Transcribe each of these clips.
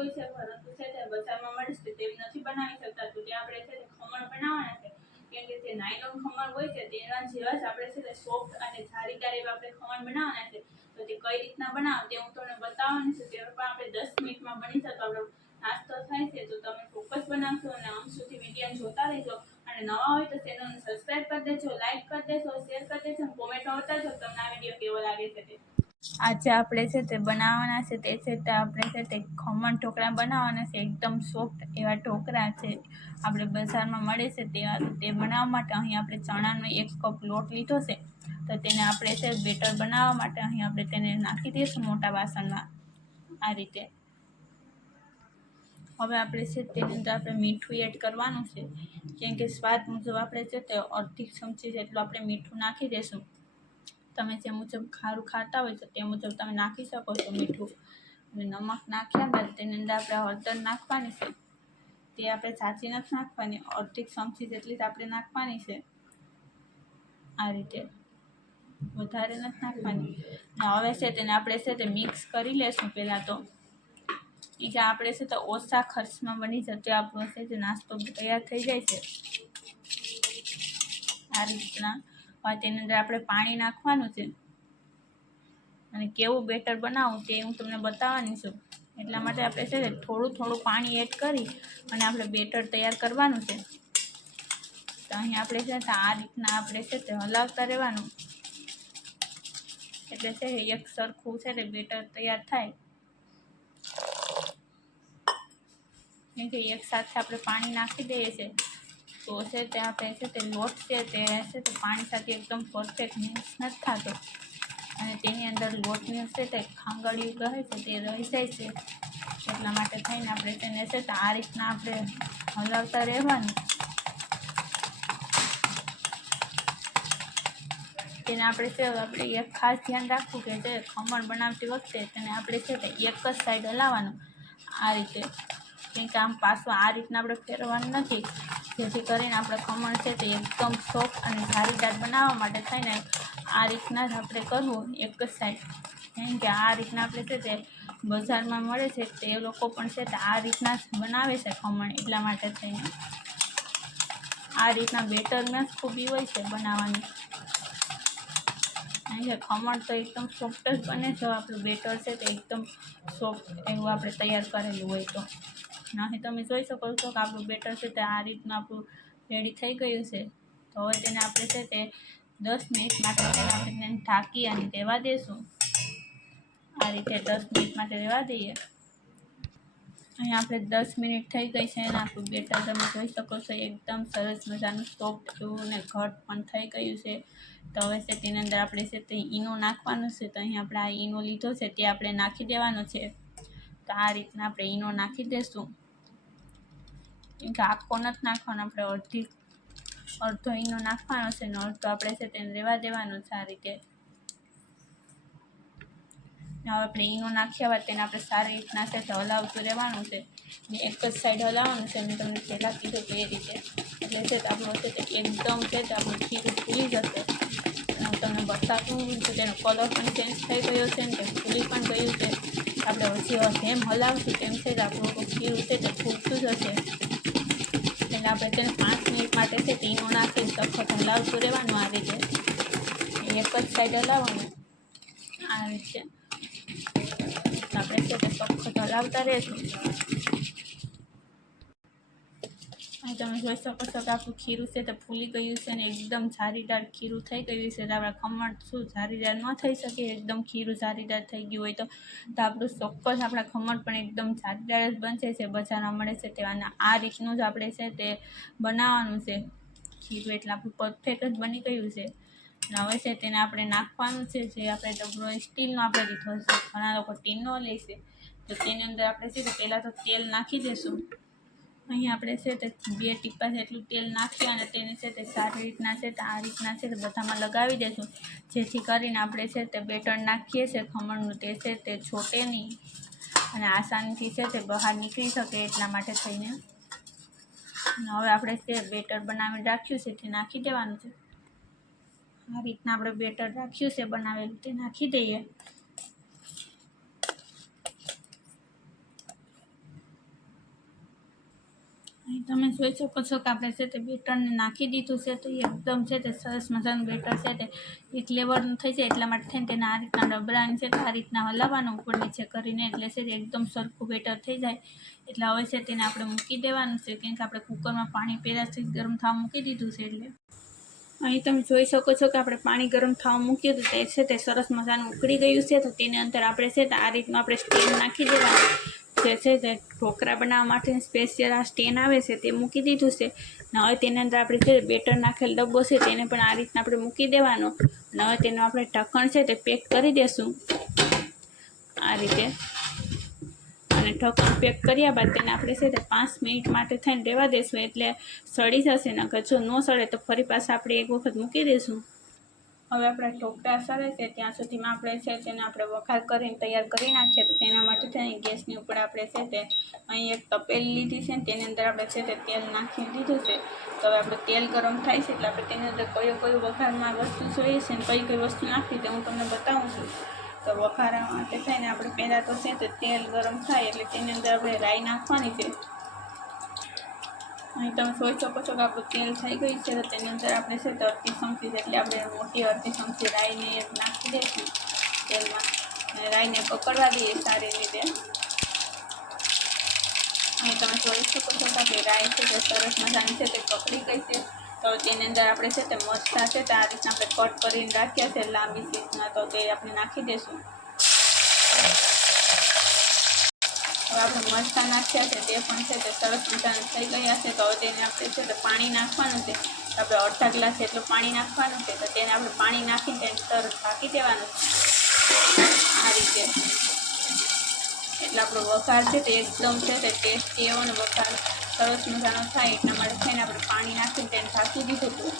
હોય છે, પરંતુ છે તે બજારમાં મળે છે તેમ નથી બનાવી શકતા. તો તે આપણે છે તે ખમણ બનાવવાના છે. કેમ કે જે નાયલોન ખમણ હોય છે, તેના જેવા જ આપણે છે તે સોફ્ટ અને જાળીદાર એવા આપણે ખમણ બનાવવાના છે. તો તે કઈ રીતના બનાવો તે હું તમને બતાવવાની છું. તે પણ આપણે દસ મિનિટમાં બની જતો આપણો નાસ્તો થાય છે. તો તમે ચોક્કસ બનાવશો અને આમ સુધી વીડિયો જોતા રહેજો. અને નવા હોય તો ચેનલને સબસ્ક્રાઇબ કરી દેજો લાઈક કરી દેજો શેર કરી દેજો અને કોમેન્ટમાં બતાવજો તમને આ વીડિયો કેવો લાગે છે તે. આજે આપણે છે તે બનાવવાના છે તે છે તે આપણે છે તે ખમણ ઢોકળા બનાવવાના છે. એકદમ સોફ્ટ એવા ઢોકળા છે. આપણે બજારમાં મળે છે તેવા તે બનાવવા માટે અહીં આપણે ચણાનો એક કપ લોટ લીધો છે. તો તેને આપણે છે બેટર બનાવવા માટે અહીં આપણે તેને નાખી દઈશું મોટા વાસણમાં આ રીતે. હવે આપણે છે તેની અંદર આપણે મીઠું એડ કરવાનું છે. કેમ કે સ્વાદ મુજબ આપણે છે તે અડધી ચમચી જેટલું આપણે મીઠું નાખી દઈશું. તમે જે મુજબ ખારું ખાતા હોય તો તે મુજબ તમે નાખી શકો છો મીઠું. અને નમક નાખ્યા બાદ તેની અંદર આપણે હળદર નાખવાની છે. તે આપણે સાચી નથી નાખવાની, અડધી ચમચી જેટલી જ આપણે નાખવાની છે. આ રીતે વધારે નથી નાખવાની. હવે છે તેને આપણે છે તે મિક્સ કરી લેશું પહેલાં તો. કે આપણે છે તો ઓછા ખર્ચમાં બની જતો આપણો છે જે નાસ્તો તૈયાર થઈ જાય છે. આ રીતના તેની અંદર આપણે પાણી નાખવાનું છે. અને કેવું બેટર બનાવવું તે હું તમને બતાવવાની છું. એટલા માટે આપણે છે થોડું થોડું પાણી એડ કરી અને આપણે બેટર તૈયાર કરવાનું છે. તો અહીં આપણે છે આ રીતના આપણે છે તે હલાવતા રહેવાનું. એટલે છે એક સરખું છે ને બેટર તૈયાર થાય. એક સાથે આપણે પાણી નાખી દઈએ છીએ તો છે તે આપણે છે તે લોટ છે તે છે તે પાણી સાથે એકદમ પરફેક્ટ મિક્સ નથી થતો. અને તેની અંદર લોટની છે તે ખાંગળિયું કહે છે તે રહી જાય છે. એટલા માટે થઈને આપણે તેને છે તે આ રીતના આપણે હલાવતા રહેવાનું. તેને આપણે છે આપણે એક ખાસ ધ્યાન રાખવું કે જે ખમણ બનાવતી વખતે તેને આપણે છે તે એક જ સાઈડ હલાવવાનું. આ રીતે. કેમ કે આમ પાછું આ રીતના આપણે ફેરવવાનું નથી. જેથી કરીને આપણે ખમણ છે તે એકદમ સોફ્ટ અને જાળીદાર બનાવવા માટે થઈને આ રીતના જ આપણે કરવું એક જ સાઈડ કેમ કે આ રીતના આપણે છે તે બજારમાં મળે છે તે લોકો પણ છે તે આ રીતના જ બનાવે છે ખમણ એટલા માટે થઈને આ રીતના બેટરમાં જ ખૂબી હોય છે બનાવવાની. કારણ કે ખમણ તો એકદમ સોફ્ટ જ બને જો આપણું બેટર છે તે એકદમ સોફ્ટ એવું આપણે તૈયાર કરેલું હોય તો. અહીં તમે જોઈ શકો છો કે આપણું બેટર છે તે આ રીતનું આપણું રેડી થઈ ગયું છે. તો હવે તેને આપણે છે તે દસ મિનિટ માટે તેને આપણે ઢાંકી અને રહેવા દઈશું આ રીતે દસ મિનિટ માટે રહેવા દઈએ. અહીં આપણે દસ મિનિટ થઈ ગઈ છે અને આપણું બેટર તમે જોઈ શકો છો એકદમ સરસ મજાનું સોફ્ટ એવું ને ઘટ પણ થઈ ગયું છે. તો હવે છે તેની અંદર આપણે છે તે ઈનો નાખવાનો છે. તો અહીં આપણે આ ઈનો લીધો છે તે આપણે નાખી દેવાનો છે. તો આ રીતના આપણે ઈનો નાખી દઈશું આખો નથી નાખવાનો આપણે અડધી, અડધો ઈનો નાખવાનો છે ને અડધો આપણે છે તેને રહેવા દેવાનો આ રીતે. હવે આપણે ઈનો નાખ્યા બાદ તેને આપણે સારી રીતના છે તે હલાવતું રહેવાનું છે. ને એક જ સાઈડ હલાવવાનું છે મેં તમને પહેલાં કીધું કે એ રીતે. એટલે છે આપણું છે તે એકદમ છે તે આપણું ખીરું ફૂલી જશે. હું તમને બતાવું છું તેનો કલર પણ ચેન્જ થઈ ગયો છે ને તે ફૂલી પણ ગયું છે. આપણે હજી જેમ હલાવશું તેમ છે આપણું ખીરું છે તે ફૂલતું જ એટલે આપણે તેને પાંચ મિનિટ માટે છે ઈનો નાખીને સખત હલાવતું રહેવાનું આવી રીતે. એક જ સાઈડ હલાવવાનું. આવે છે આપણે છે તે સખત હલાવતા રહેશું અહીં તમે જોઈ શકો છો કે આપણું ખીરું છે તે ફૂલી ગયું છે ને એકદમ જારીદાર ખીરું થઈ ગયું છે. તો આપણે ખમણ શું જારીદાર ન થઈ શકે, એકદમ ખીરું જારીદાર થઈ ગયું હોય તો. તો આપણું ચોક્કસ આપણા ખમણ પણ એકદમ જારીદાર જ બનશે છે બજારમાં મળે છે તેવાના આ રીતનું જ આપણે છે તે બનાવવાનું છે. ખીરું એટલે આપણું પરફેક્ટ જ બની ગયું છે. અને હવે છે તેને આપણે નાખવાનું છે, જે આપણે ડબરો સ્ટીલનો આપણે લીધો છે. ઘણા લોકો ટીનનો લે છે. તો તેની અંદર આપણે છે કે પહેલાં તો તેલ નાખી દઈશું અહીં આપણે છે તે બે ટીપા જેટલું તેલ નાખ્યું અને તેને છે તે સારી રીતના છે તે આ રીતના છે તે બધામાં લગાવી દઈશું જેથી કરીને આપણે છે તે બેટર નાખીએ છીએ, ખમણનું તે છે તે છોટે નહીં અને આસાનીથી છે તે બહાર નીકળી શકે એટલા માટે થઈને. હવે આપણે તે બેટર બનાવીને રાખ્યું છે તે નાખી દેવાનું છે. આ રીતના આપણે બેટર રાખ્યું છે બનાવેલું તે નાખી દઈએ. તમે જોઈ શકો છો કે આપણે છે તે બેટરને નાખી દીધું છે તો એ એકદમ છે તે સરસ મજાનું બેટર છે તે એક લેવલનું થઈ જાય એટલા માટે થઈને તેને આ રીતના ડબરાની છે તો આ રીતના હલાવવાનું ઉપર નીચે કરીને એટલે છે તે એકદમ સરખું બેટર થઈ જાય. એટલે હવે છે તેને આપણે મૂકી દેવાનું છે કેમ કે આપણે કુકરમાં પાણી પહેલાંથી ગરમ થવા મૂકી દીધું છે એટલે. અહીં તમે જોઈ શકો છો કે આપણે પાણી ગરમ થવા મૂક્યું હતું તે છે તે સરસ મજાનું ઉકળી ગયું છે તો તેની અંદર આપણે છે તે આ રીતનું આપણે સ્ટીમ નાખી દેવાનું. જે છે તે ઢોકળા બનાવવા માટે સ્પેશિયલ આ સ્ટેન આવે છે તે મૂકી દીધું છે. ને હવે તેની અંદર આપણે જે બેટર નાખેલ ડબ્બો છે તેને પણ આ રીતના આપણે મૂકી દેવાનો. અને હવે તેનું આપણે ઢક્કણ છે તે પેક કરી દેશું. આ રીતે. અને ઢક્કણ પેક કર્યા બાદ તેને આપણે છે તે પાંચ મિનિટ માટે થઈને રહેવા દેશું એટલે સડી જશે, નકર જો ન સડે તો ફરી પાછા આપણે એક વખત મૂકી દઈશું હવે આપણા ઢોકળા સરે છે, ત્યાં સુધીમાં આપણે છે તેને આપણે વઘાર કરીને તૈયાર કરી નાખીએ. તેના માટે થઈને ગેસની ઉપર આપણે છે તે અહીં એક તપેલી લીધી છે ને તેની અંદર આપણે છે તે તેલ નાખી દીધું છે. તો હવે આપણે તેલ ગરમ થાય છે એટલે આપણે તેની અંદર કયો કયો વઘારમાં વસ્તુ જોઈએ છે ને કઈ કઈ વસ્તુ નાખવી તે હું તમને બતાવું છું. તો વઘારા માટે થઈને આપણે પહેલાં તો છે તે તેલ ગરમ થાય એટલે તેની અંદર આપણે રાઈ નાખવાની છે. અહીં તમે જોઈ શકો છો કે આપણું તેલ થઈ ગયું છે તો તેની અંદર આપણે છે તો અડધી ચમચી એટલે આપણે મોટી અડધી ચમચી રાઈને નાખી દઈશું તેલમાં. અને રાઈને પકડવા દઈએ સારી રીતે. અહીં તમે જોઈ શકો છો કે રાઈ છે તે સરસ મજાની છે, તે પકડી ગઈ છે. તો તેની અંદર આપણે છે તે મરચા છે તે આ રીતના આપણે કટ કરીને રાખ્યા છે લાંબી સીટના તો તે આપણે નાખી દઈશું હવે આપણે મરચાં નાખ્યા છે, તે પણ છે તે સરસ મજાના થઈ ગયા છે. તો તેને આપણે છે તે પાણી નાખવાનું છે. આપણે અડધા ગ્લાસ જેટલું પાણી નાખવાનું છે, તો તેને આપણે પાણી નાખીને તેને તરત ઢાંકી દેવાનું છે. આ રીતે. એટલે આપણો વઘાર છે તે એકદમ છે તે ટેસ્ટી એવો ને વઘાર સરસ મજાનો થાય એટલા માટે થઈને આપણે પાણી નાખીને તેને ઢાંકી દીધું હતું.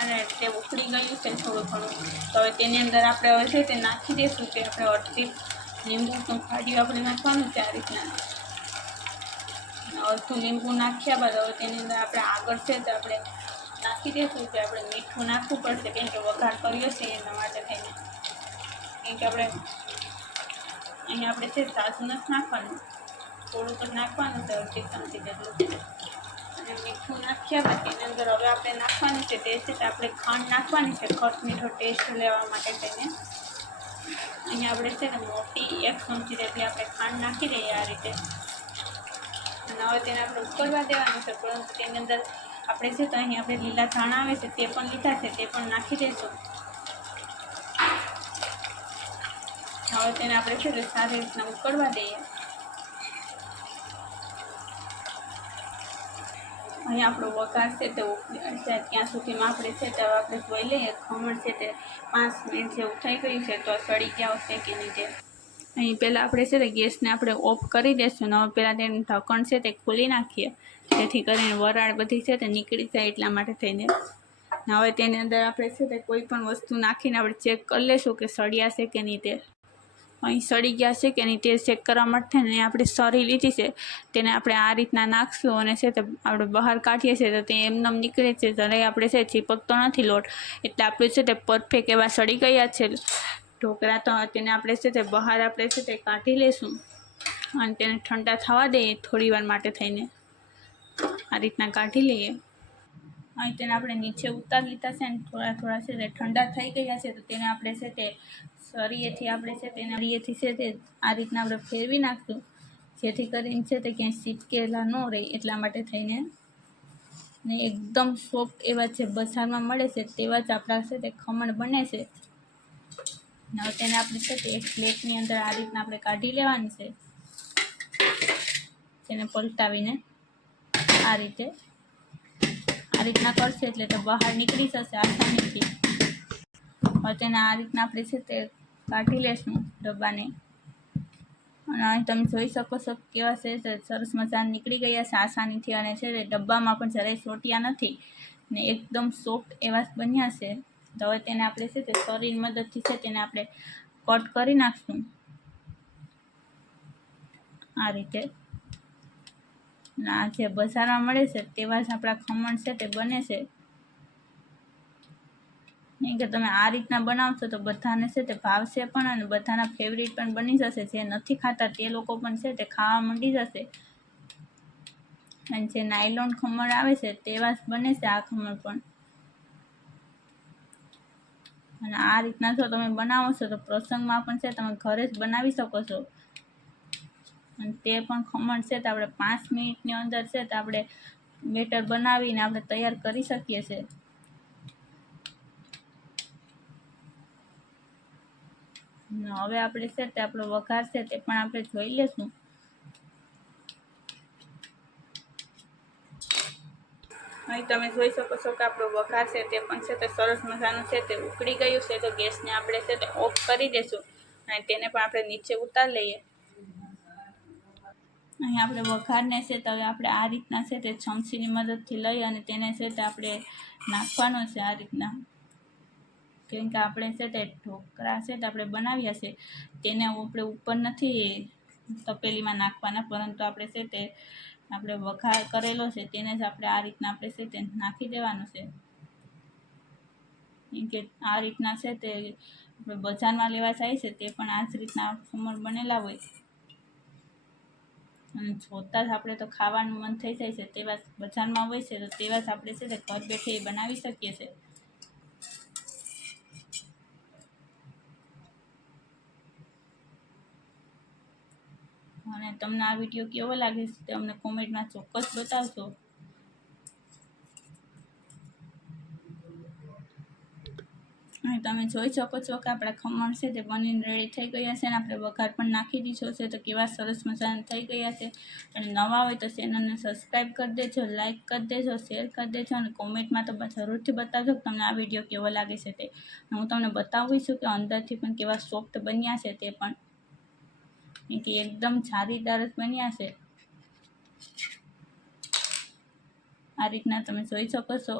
અને તે ઉકળી ગયું છે થોડું ઘણું. તો હવે તેની અંદર આપણે હવે છે તે નાખી દઈશું કે આપણે અડધી લીંબુનું ફાડ્યું આપણે નાખવાનું છે આ રીતના. અડધું લીંબુ નાખ્યા બાદ હવે તેની અંદર આપણે આગળ છે તો આપણે નાખી દઈશું કે આપણે મીઠું નાખવું પડશે કેમ કે વઘાર કર્યો છે એના માટે થઈને. કેમ કે આપણે અહીંયા આપણે છે સાસુ નથી નાખવાનું. થોડુંક જ નાખવાનું છે અડધી ચમચી જેટલું અને મીઠું નાખ્યા પછી એની અંદર હવે આપણે નાખવાનું છે ટેસ્ટ આપણે ખાંડ નાખવાની છે. ખટ, મીઠો ટેસ્ટ લેવા માટે થઈને અહીંયા આપણે છે ને મોટી એક ચમચી જેટલી આપણે ખાંડ નાખી દઈએ આ રીતે. અને હવે તેને આપણે ઉકળવા દેવાનું છે, પરંતુ તેની અંદર આપણે છે તો અહીં આપણે લીલા ધાણા આવે છે તે પણ લીધા છે, તે પણ નાખી દઈશું. હવે તેને આપણે છે તે સારી રીતના ઉકળવા દઈએ. અહીં આપણો વઘાર છે તે ત્યાં સુધીમાં આપણે છે તે આપણે જોઈ લઈએ, ખમણ છે તે પાંચ મિનિટ જેવું થઈ ગયું છે, તો સડી ગયા હશે કે નહીં તે. અહીં પહેલાં આપણે છે તે ગેસને આપણે ઓફ કરી દઈશું ને પહેલાં તેનું ઢક્કણ છે તે ખોલી નાખીએ. જેથી કરીને વરાળ બધી છે તે નીકળી જાય એટલા માટે થઈને. હવે તેની અંદર આપણે છે તે કોઈ પણ વસ્તુ નાખીને આપણે ચેક કરી લઈશું કે સળિયા છે કે નહીં તે. અહીં સડી ગયા છે કે નહીં તે ચેક કરવા માટે ને આપણે સરી લીધી છે. તેને આપણે આ રીતના નાખશું અને છે તે આપણે બહાર કાઢીએ છીએ તો તે એમનેમ નીકળે છે. ત્યારે આપણે છે ચીપકતો નથી લોટ. એટલે આપણે છે તે પરફેક્ટ એવા સડી ગયા છે. ઢોકળા તો તેને આપણે છે તે બહાર આપણે છે તે કાઢી લઈશું અને તેને ઠંડા થવા દઈએ થોડી વાર માટે થઈને. આ રીતના કાઢી લઈએ. અહીં તેને આપણે નીચે ઉતારી લીધા છે અને થોડા થોડા છે તે ઠંડા થઈ ગયા છે તો તેને આપણે છે તે સરીએથી આપણે છે તેને સરીએથી છે તે આ રીતના આપણે ફેરવી નાખશું. જેથી કરીને છે તે ક્યાંય સીટકેલા ન રહે એટલા માટે થઈને. ને એકદમ સોફ્ટ એવા જે બજારમાં મળે છે તેવા જ આપણા છે તે ખમણ બને છે. હવે તેને આપણે છે તે એક પ્લેટની અંદર આ રીતના આપણે કાઢી લેવાની છે. તેને પલટાવીને આ રીતે. આ રીતના કરશે એટલે તે બહાર નીકળી જશે આસાનીથી. હવે તેને આ રીતના આપણે છે તે કાઢી લેશું ડબ્બાને. અને અહીં તમે જોઈ શકો છો કેવા છે સરસ મજાના નીકળી ગયા છે આસાનીથી અને છે ડબ્બામાં પણ જરાય ચોટ્યા નથી. ને એકદમ સોફ્ટ એવા બન્યા છે. તો હવે તેને આપણે છે તે શરીર મદદથી છે તેને આપણે કટ કરી નાખશું. આ રીતે. આ જે બજારમાં મળે છે તેવા જ આપણા ખમણ છે તે બને છે. નહીં કે તમે આ રીતના બનાવશો તો બધાને છે તે ભાવશે પણ અને બધાના ફેવરિટ પણ બની જશે. જે નથી ખાતા તે લોકો પણ છે તે ખાવા માંડી જશે. અને જે નાયલોન ખમણ આવે છે તેવા જ બને છે આ ખમણ પણ. અને આ રીતના જો તમે બનાવો છો તો પ્રસંગમાં પણ છે તમે ઘરે જ બનાવી શકો છો. અને તે પણ ખમણ છે તો આપણે પાંચ મિનિટની અંદર છે તો આપણે બેટર બનાવીને આપણે તૈયાર કરી શકીએ છીએ. હવે આપણે છે તે આપણો વઘાર છે તે પણ આપણે જોઈ લેશું. અહીં તમે જોઈ શકો છો કે આપણો વઘાર છે તે પણ છે તે સરસ મજાનું છે તે ઉકળી ગયું છે, તો ગેસને આપણે છે તે ઓફ કરી દેશું અને તેને પણ આપણે નીચે ઉતારી લઈએ. અહીં આપણે વઘારને છે તો હવે આપણે આ રીતના છે તે ચમચીની મદદથી લઈ અને તેને છે તે આપણે નાખવાનો છે આ રીતના. કેમ કે આપણે છે તે ઢોકળા છે તે આપણે બનાવ્યા છે, તેને આપણે ઉપર નથી તપેલીમાં નાખવાના, પરંતુ આપણે છે તે આપણે વઘાર કરેલો છે, તેને જ આપણે આ રીતના આપણે છે તે નાખી દેવાનું છે. કેમ કે આ રીતના છે તે આપણે બજારમાં લેવા જાય છે, તે પણ આ જ રીતના ખમણ બનેલા હોય. અને જોતાં જ આપણે તો ખાવાનું મન થઈ જાય છે, તેવા બજારમાં હોય છે, તો તેવા જ આપણે છે તે ઘર બેઠે બનાવી શકીએ છીએ અને તમને આ વીડિયો કેવો લાગે છે તે અમને કોમેન્ટમાં ચોક્કસ બતાવશો અને તમે જોઈ શકો છો કે આપણા ખમણ છે તે બનીને રેડી થઈ ગયા છે અને આપણે વઘાર પણ નાખી દીધો છે તો કેવા સરસ મજાના થઈ ગયા છે. અને નવા હોય તો ચેનલને સબસ્ક્રાઈબ કરી દેજો લાઈક કરી દેજો શેર કરી દેજો અને કોમેન્ટમાં તો જરૂરથી બતાવજો તમને આ વીડિયો કેવો લાગે છે તે. હું તમને બતાવું છું કે અંદરથી પણ કેવા સોફ્ટ બન્યા છે તે પણ. કે એકદમ જારીદાર બન્યા છે. આ રીતના તમે જોઈ શકો છો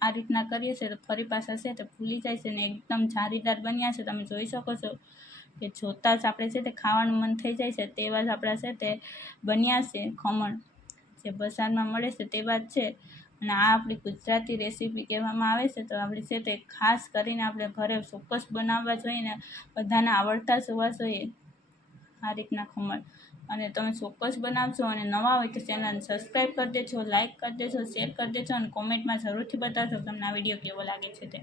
આ રીતના કરીએ છીએ તો ફરી પાછા છે તે ફૂલી જાય છે ને એકદમ જારીદાર બન્યા છે. તમે જોઈ શકો છો કે જોતાં જ આપણે છે તે ખાવાનું મન થઈ જાય છે તેવા જ આપણા છે તે બન્યા છે ખમણ. જે બજારમાં મળે છે તેવા જ છે. અને આ આપણી ગુજરાતી રેસીપી કહેવામાં આવે છે તો આપણે છે તે ખાસ કરીને આપણે ઘરે ચોક્કસ બનાવવા જોઈએ ને બધાને આવડતા જ હોવા જોઈએ. આ રીતના ખમણ. અને તમે ચોક્કસ બનાવશો અને નવા હોય તો ચેનલને સબસ્ક્રાઈબ કરી દેજો લાઇક કરી દેજો શેર કરી દેજો અને કોમેન્ટમાં જરૂરથી બતાવજો તમને આ વીડિયો કેવો લાગે છે તે.